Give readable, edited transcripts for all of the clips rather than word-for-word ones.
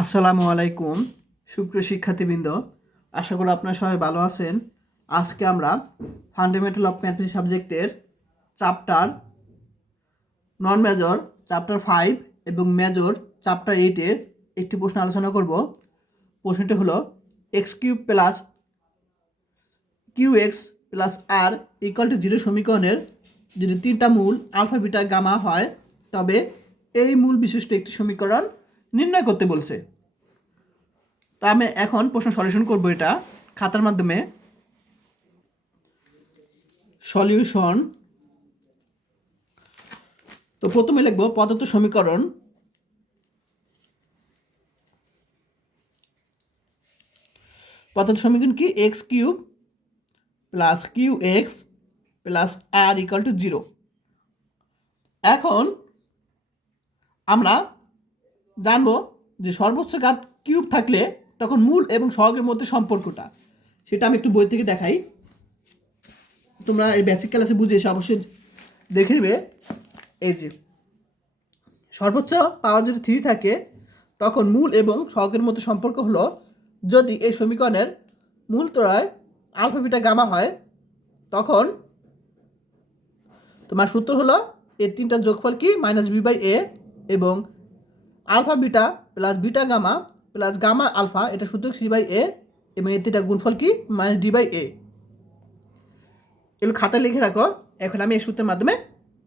আসসালামু আলাইকুম সুপ্রিয় শিক্ষার্থীবৃন্দ, আশা করি আপনারা সবাই ভালো আছেন। আজকে আমরা ফান্ডামেন্টাল অফ ম্যাথমেটিক্স সাবজেক্টের চ্যাপ্টার নন মেজর চ্যাপ্টার 5 এবং মেজর চ্যাপ্টার 8-এর একটি প্রশ্ন আলোচনা করব। প্রশ্নটি হলো X cube plus Q X plus R equal to 0 সমীকরণের যদি তিনটা মূল আলফা বিটা গামা হয় তবে এই মূল বিশিষ্ট একটি সমীকরণ নির্ণয় করতে বলছে। তো আমি এখন প্রশ্ন সলিউশন করব, এটা খাতার মাধ্যমে সলিউশন। তো প্রথমে লিখব প্রদত্ত সমীকরণ। প্রদত্ত সমীকরণ কি? X cube plus Q X plus R equal to 0। এখন আমরা জানবো যে সর্বোচ্চ ঘাত কিউব থাকলে তখন মূল এবং সহগের মধ্যে সম্পর্কটা, সেটা আমি একটু বই থেকে দেখাই। তোমরা এই বেসিক ক্লাসে বুঝে এসে অবশ্যই দেখে নেবে। এই যে সর্বোচ্চ পাওয়ার যদি 3 থাকে তখন মূল এবং সহগের মধ্যে সম্পর্ক হলো যদি এই সমীকরণের মূল ত্রয় আলফা বিটা গামা হয় তখন তোমার সূত্র হলো এই তিনটা যোগফল কি মাইনাস বি বাই এ, এবং alpha beta plus beta gamma plus gamma alpha এটা সূত্র সি বাই এ, এবং এই তিনটা গুণফল কি মাইনাস ডি বাই এ। এগুলো খাতায় লিখে রাখো। এখন আমি এই সূত্রের মাধ্যমে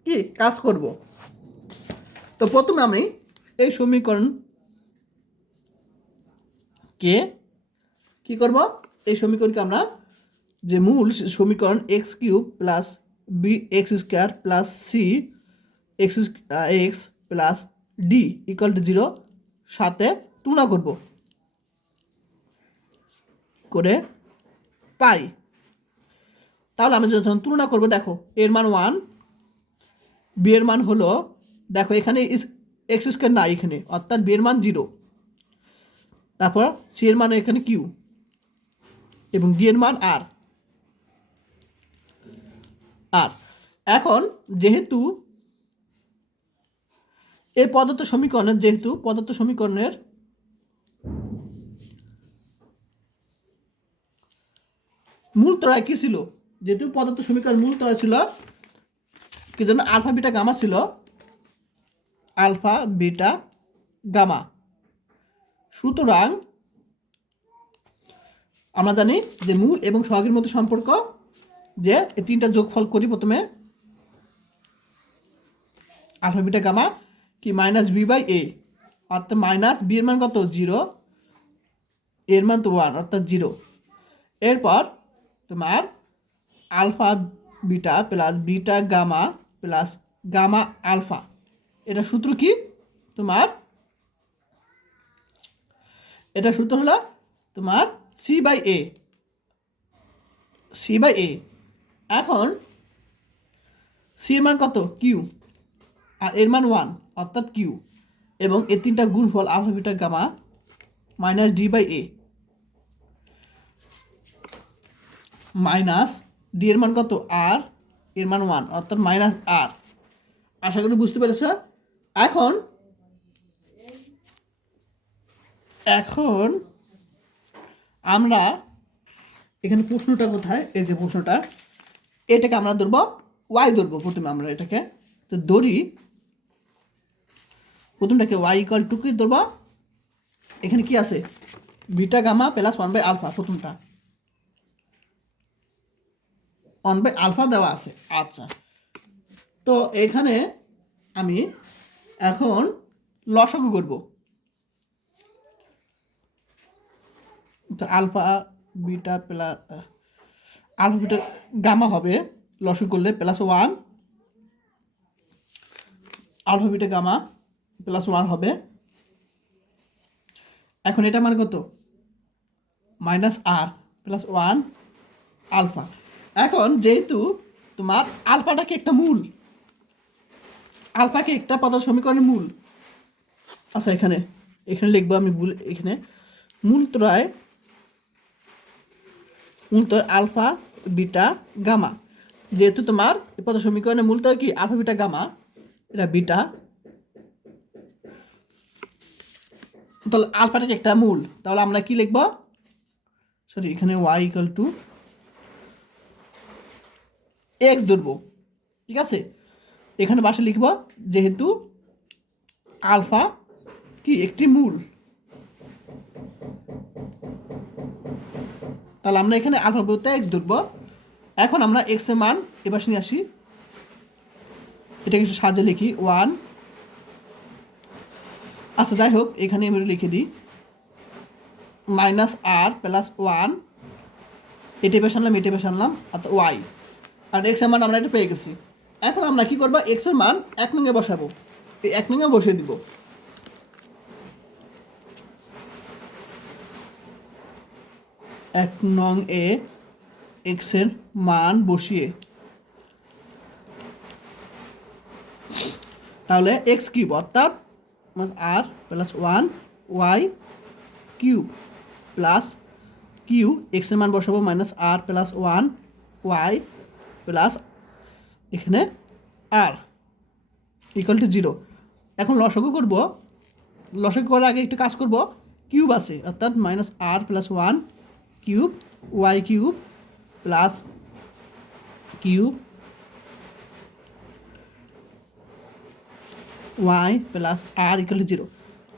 কি কাজ করব। তো প্রথমে আমি এই সমীকরণকে কি করব, এই সমীকরণকে আমরা যে মূল সমীকরণ X cube plus B X square plus C X X plus D equal to 0 সাথে তুলনা করব করে পাই। তাহলে আমরা যখন তুলনা করব, দেখো এর মান 1, বি এর মান হলো, দেখো এখানে এক্স স্কোয়ার না এখানে, অর্থাৎ বি এর মান 0, তারপর সি এর মান এখানে কিউ এবং ডি এর মান আর। এখন যেহেতু এই প্রদত্ত সমীকরণের মূল ত্রয় কি ছিল, যেহেতু প্রদত্ত সমীকরণ মূল ত্রয় ছিল কি জন্য আলফা বিটা গামা ছিল, আলফা বিটা গামা। সুতরাং আমরা জানি যে মূল এবং সহগের মধ্যে সম্পর্ক যে এই তিনটা যোগফল করি প্রথমে, আলফা বিটা গামা কি মাইনাস বি বাই এ, অর্থাৎ মাইনাস বি এর মান কত 0, এর মান তো 1 অর্থাৎ 0। এরপর তোমার alpha beta plus beta gamma plus gamma alpha, এটা সূত্র কি তোমার, এটা সূত্র হলো তোমার C by A, C by A. এখন সি এর মান কত কিউ আর এর মান 1 অর্থাৎ কিউ, এবং এই তিনটা গুণফল alpha beta gamma minus D by A minus D এর মান কত আর এর মান 1 অর্থাৎ মাইনাস আর। আশা করি বুঝতে পেরেছ। এখন এখন আমরা এখানে প্রশ্নটা কোথায়, এই যে প্রশ্নটা, এটাকে আমরা ধরবো ওয়াই ধরবো। প্রথমে আমরা এটাকে তো ধরি, প্রথমটাকে ওয়াই ইকুয়াল টু কি ধরবো, এখানে কি আছে beta gamma plus 1 by alpha, প্রথমটা 1 বাই আলফা দেওয়া আছে। আচ্ছা, তো এখানে আমি এখন লসাগু করব। তো alpha beta plus alpha beta gamma হবে লসাগু করলে plus 1, alpha beta gamma plus 1 হবে। এখন এটা মানে কত মাইনাস আর প্লাস 1 আলফা। এখন যেহেতু তোমার আলফাটাকে একটা মূল, আলফাকে একটা পদার্থ সমীকরণের মূল, আচ্ছা এখানে এখানে লিখবো আমি ভুল, এখানে মূল ত্রয় আলফা বিটা গামা, যেহেতু তোমার এই পদার্থ সমীকরণের মূল ত্রয় কি আলফা বিটা গামা, এটা বিটা তাহলে আলফাটা একটা মূল, তাহলে আমরা কি লিখব, সরি এখানে ওয়াই ইকুয়াল টু এক্স ধরবো, ঠিক আছে। এখানে বাসা লিখব যেহেতু আলফা কি একটি মূল, তাহলে আমরা এখানে আলফা বলতে এক্স ধরবো। এখন আমরা এক্স এর মান এবার নিয়ে আসি, এটাকে একটু সাজে লিখি 1, আচ্ছা যাই হোক এখানে আমি লিখে দিই -r+1, এটা বেশ আনলাম, এটা বেশ আনলাম, অর্থাৎ ওয়াই, আর এক্স এর মান আমরা এটা পেয়ে গেছি। এখন আমরা কি করবো, এক্স এর মান 1 নং এ বসাবো, এই 1 নং এ বসিয়ে দিব। 1 নং এ এক্স এর মান বসিয়ে, তাহলে এক্স কিউব অর্থাৎ r+1 Y cube plus Q, X এর মান বসাবো -r+1 ওয়াই প্লাস এখানে আর ইকুয়াল টু 0। এখন লসাগু করব, লসাগু করার আগে একটু কাজ করব, কিউব আছে অর্থাৎ -r+1 cube Y cube plus cube Y plus R equal to 0।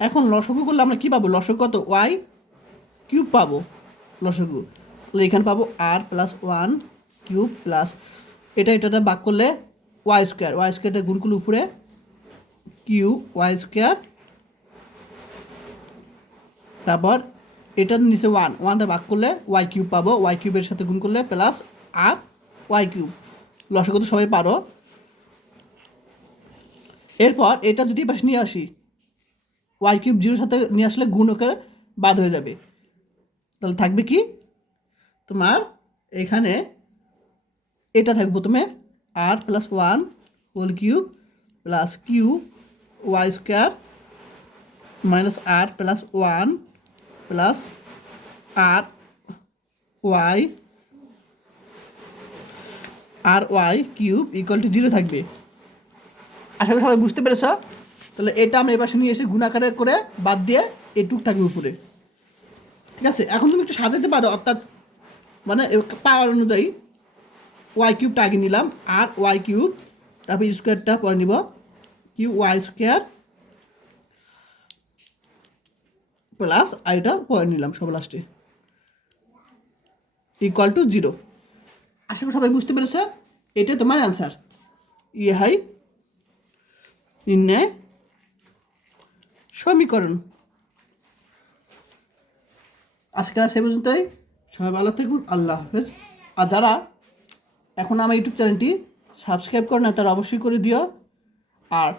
এখন লসাগু করলে আমরা কী পাবো, লসাগু কত, ওয়াই কিউব পাবো লসাগু, তাহলে এখানে পাবো r+1 কিউব প্লাস এটা ভাগ করলে ওয়াই স্কোয়ারটা গুণ করলে উপরে কিউ ওয়াই স্কোয়ার, তারপর এটার নিচে 1 ভাগ করলে ওয়াই কিউব পাবো, ওয়াই কিউবের সাথে গুণ করলে প্লাস আর ওয়াই কিউব, লসাগু তো সবাই পারো। এরপর এটা যদি পাশে নিয়ে আসি, ওয়াই কিউব 0 সাথে নিয়ে আসলে গুণকে বাদ হয়ে যাবে, তাহলে থাকবে কি তোমার এখানে এটা থাকবে প্রথমে r+1 whole cube plus Q Y square -r+1 plus R Y cube equal to 0 থাকবে। আশা করি সবাই বুঝতে পেরেছ। তাহলে এটা আমরা এবার নিয়ে এসে গুণাকারে করে বাদ দিয়ে এটুক থাকবে উপরে, ঠিক আছে। এখন তুমি একটু সাজাতে পারো, অর্থাৎ মানে পাওয়ার অনুযায়ী ওয়াই কিউবটা আগে নিলাম, আর ওয়াই কিউব, তারপর স্কোয়ারটা পরে নিব, কিউ ওয়াই স্কোয়ার প্লাস আর এটা পরে নিলাম সব লাস্টে ইকুয়াল টু 0। আশা করি সবাই বুঝতে পেরেছ। এটা তোমার অ্যান্সার, ইহাই নির্ণয় সমীকরণ। আজকে সে পর্যন্তই, সবাই ভালো থাকুন, আল্লাহ হাফেজ। আর যারা এখন আমার ইউটিউব চ্যানেলটি সাবস্ক্রাইব করে না তারা অবশ্যই করে দিও, আর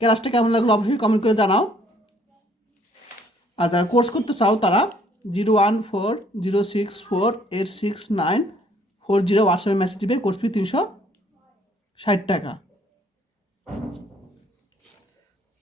ক্লাসটা কেমন লাগলো অবশ্যই কমেন্ট করে জানাও। আর যারা কোর্স করতে চাও তারা 01406486940 হোয়াটসঅ্যাপে মেসেজ দিবে, কোর্স ফি 360 টাকা।